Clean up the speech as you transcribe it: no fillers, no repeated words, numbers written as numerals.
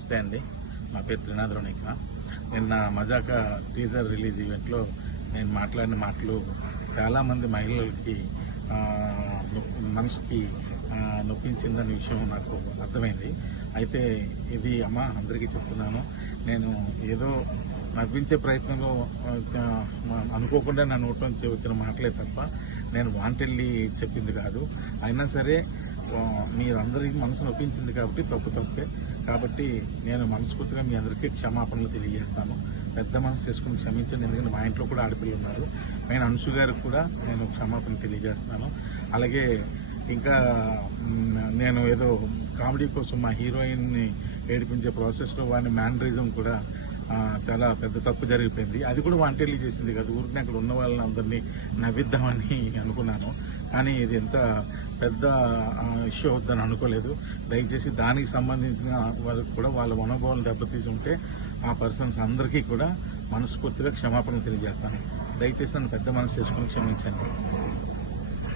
నమస్తే అండి. నా పేరు త్రినాథరావు. నిన్న మజాకా టీజర్ రిలీజ్ ఈవెంట్లో నేను మాట్లాడిన మాటలు చాలామంది మహిళలకి మనసుకి నొప్పించిందనే విషయం నాకు అర్థమైంది. అయితే ఇది అందరికీ చెప్తున్నాను. నేను ఏదో నవ్వించే ప్రయత్నంలో అనుకోకుండా నా నోట్లో నుంచి వచ్చిన మాటలే తప్ప నేను వాంటెళ్ళి చెప్పింది కాదు. అయినా సరే మీరందరికీ మనసు నొప్పించింది కాబట్టి తప్పే. కాబట్టి నేను మనస్ఫూర్తిగా మీ అందరికీ క్షమాపణలు తెలియజేస్తాను. పెద్ద మనసు చేసుకుని క్షమించండి. ఎందుకంటే మా ఇంట్లో కూడా ఆడపిల్లలు ఉన్నారు. నేను అంశు గారికి కూడా నేను క్షమాపణ తెలియజేస్తాను. అలాగే ఇంకా నేను ఏదో కామెడీ కోసం మా హీరోయిన్ని ఏడిపించే ప్రాసెస్లో వాడిని మ్యానరిజం కూడా చాలా పెద్ద తప్పు జరిగిపోయింది. అది కూడా వాంటెడ్లీ చేసింది కదా. ఊరికి అక్కడ ఉన్న వాళ్ళని అందరినీ నవ్విద్దామని అనుకున్నాను. కానీ ఇది ఎంత పెద్ద ఇష్యూ అవుద్దని అనుకోలేదు. దయచేసి దానికి సంబంధించిన వాళ్ళకి కూడా వాళ్ళ మనోభావాలు దెబ్బతీసి ఉంటే ఆ పర్సన్స్ అందరికీ కూడా మనస్ఫూర్తిగా క్షమాపణ తెలియజేస్తాను. దయచేసి నన్ను పెద్ద మనసు చేసుకుని క్షమించండి.